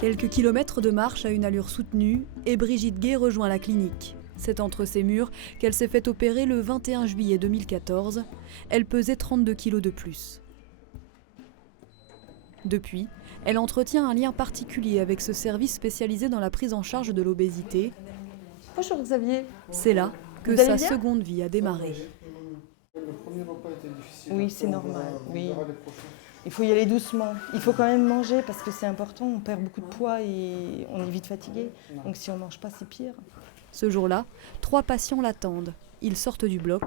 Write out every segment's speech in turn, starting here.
Quelques kilomètres de marche à une allure soutenue et Brigitte Gay rejoint la clinique. C'est entre ces murs qu'elle s'est fait opérer le 21 juillet 2014. Elle pesait 32 kilos de plus. Depuis, elle entretient un lien particulier avec ce service spécialisé dans la prise en charge de l'obésité. Bonjour Xavier. C'est là que sa seconde vie a démarré. Le premier repas était difficile. Oui, c'est normal. Oui. Il faut y aller doucement. Il faut quand même manger parce que c'est important. On perd beaucoup de poids et on est vite fatigué. Donc si on ne mange pas, c'est pire. Ce jour-là, 3 patients l'attendent. Ils sortent du bloc.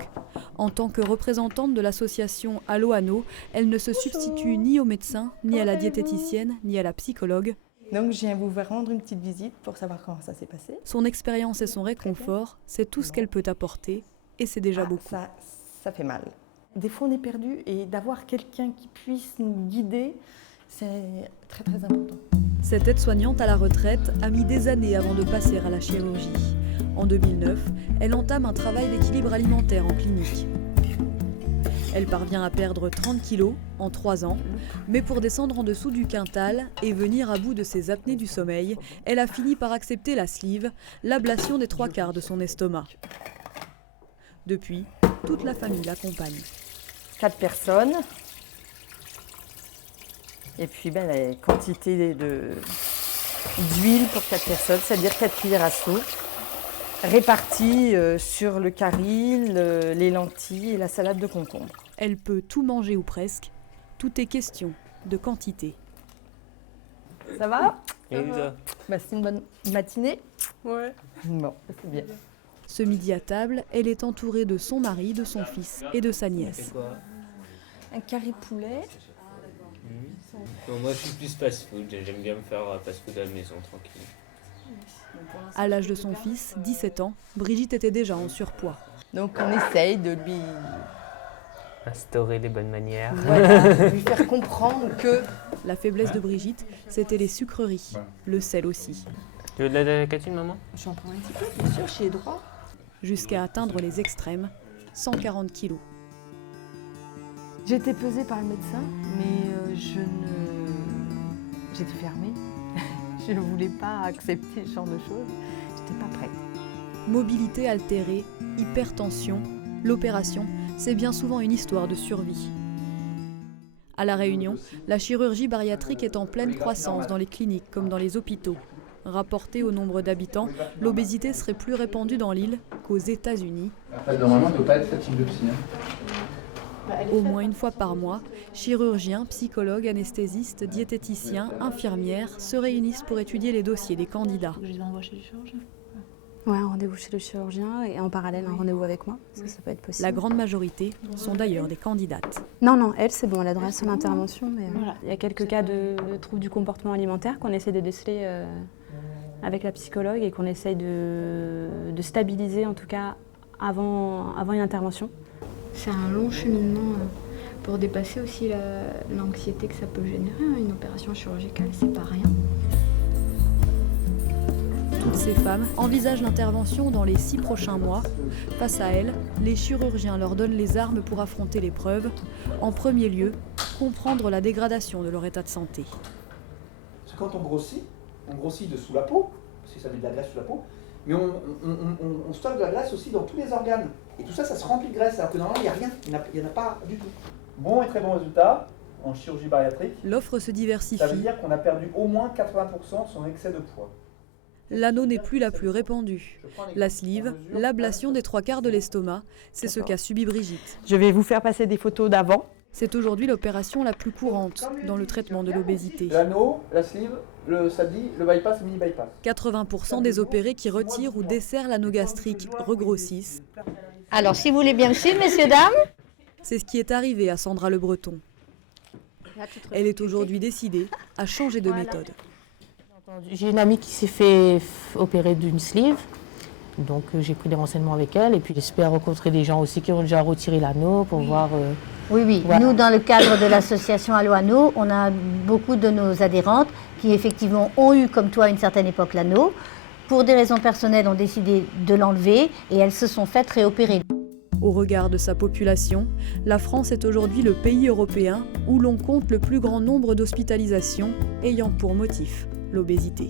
En tant que représentante de l'association Allo Anneau, elle ne se substitue ni au médecin, ni à la diététicienne, ni à la psychologue. Donc je viens vous rendre une petite visite pour savoir comment ça s'est passé. Son expérience et son réconfort, c'est tout ce qu'elle peut apporter, et c'est déjà beaucoup. Ça fait mal. Des fois on est perdu et d'avoir quelqu'un qui puisse nous guider, c'est très très important. Cette aide-soignante à la retraite a mis des années avant de passer à la chirurgie. En 2009, elle entame un travail d'équilibre alimentaire en clinique. Elle parvient à perdre 30 kilos en 3 ans, mais pour descendre en dessous du quintal et venir à bout de ses apnées du sommeil, elle a fini par accepter la sleeve, l'ablation des 3/4 de son estomac. Depuis, toute la famille l'accompagne. 4 personnes. Et puis la quantité d'huile pour 4 personnes, c'est-à-dire 4 cuillères à soupe, réparties sur le caril, les lentilles et la salade de concombre. Elle peut tout manger ou presque. Tout est question de quantité. Ça va? Et ça. C'est une bonne matinée? Ouais. Bon, c'est bien. Ce midi à table, elle est entourée de son mari, de son fils et de sa nièce. Un carré poulet. Non, moi je suis plus fast-food, j'aime bien me faire fast-food à la maison, tranquille. À l'âge de son fils, 17 ans, Brigitte était déjà en surpoids. Donc on essaye de lui Instaurer les bonnes manières. lui faire comprendre que... La faiblesse de Brigitte, c'était les sucreries, le sel aussi. Tu veux de la catine, maman? J'en prends un petit peu, bien sûr, j'ai droit. Jusqu'à atteindre les extrêmes, 140 kilos. J'ai été pesée par le médecin, mais j'étais fermée. Je ne voulais pas accepter ce genre de choses. Je n'étais pas prête. Mobilité altérée, hypertension, l'opération, c'est bien souvent une histoire de survie. À La Réunion, la chirurgie bariatrique est en pleine croissance dans les cliniques comme dans les hôpitaux. Rapportée au nombre d'habitants, l'obésité serait plus répandue dans l'île qu'aux États-Unis. Normalement, il ne doit pas être ce type de psy. Au moins une fois par mois, chirurgiens, psychologues, anesthésistes, diététiciens, infirmières se réunissent pour étudier les dossiers des candidats. Je vais envoyer chez le chirurgien. Ouais, un rendez-vous chez le chirurgien et en parallèle un rendez-vous avec moi, ça peut être possible. La grande majorité sont d'ailleurs des candidates. Non, elle c'est bon, elle a droit à son intervention, mais voilà. Il y a quelques cas de troubles du comportement alimentaire qu'on essaie de déceler avec la psychologue et qu'on essaye de stabiliser en tout cas avant une intervention. C'est un long cheminement pour dépasser aussi l'anxiété que ça peut générer. Une opération chirurgicale, c'est pas rien. Toutes ces femmes envisagent l'intervention dans les 6 prochains mois. Face à elles, les chirurgiens leur donnent les armes pour affronter l'épreuve. En premier lieu, comprendre la dégradation de leur état de santé. Parce que quand on grossit dessous la peau, parce que ça met de la graisse sous la peau, mais on stocke de la graisse aussi dans tous les organes. Et tout ça, ça se remplit de graisse, alors que normalement, il n'y a rien, il n'y en a pas du tout. Bon et très bon résultat en chirurgie bariatrique. L'offre se diversifie. Ça veut dire qu'on a perdu au moins 80% de son excès de poids. L'anneau n'est plus la plus répandue. La sleeve, l'ablation des 3/4 de l'estomac, c'est ce qu'a subi Brigitte. Je vais vous faire passer des photos d'avant. C'est aujourd'hui l'opération la plus courante dans le traitement de l'obésité. L'anneau, la sleeve, le SADI, le bypass et mini-bypass. 80% des opérés qui retirent ou desserrent l'anneau gastrique regrossissent. Alors, si vous voulez bien me suivre, messieurs, dames. C'est ce qui est arrivé à Sandra Le Breton. Elle est aujourd'hui décidée à changer de méthode. J'ai une amie qui s'est fait opérer d'une sleeve, donc j'ai pris des renseignements avec elle et puis j'espère rencontrer des gens aussi qui ont déjà retiré l'anneau pour voir... Oui. Voilà. Nous, dans le cadre de l'association Allo Anneau, on a beaucoup de nos adhérentes qui effectivement ont eu, comme toi, à une certaine époque, l'anneau. Pour des raisons personnelles, ont décidé de l'enlever et elles se sont faites réopérer. Au regard de sa population, la France est aujourd'hui le pays européen où l'on compte le plus grand nombre d'hospitalisations ayant pour motif l'obésité.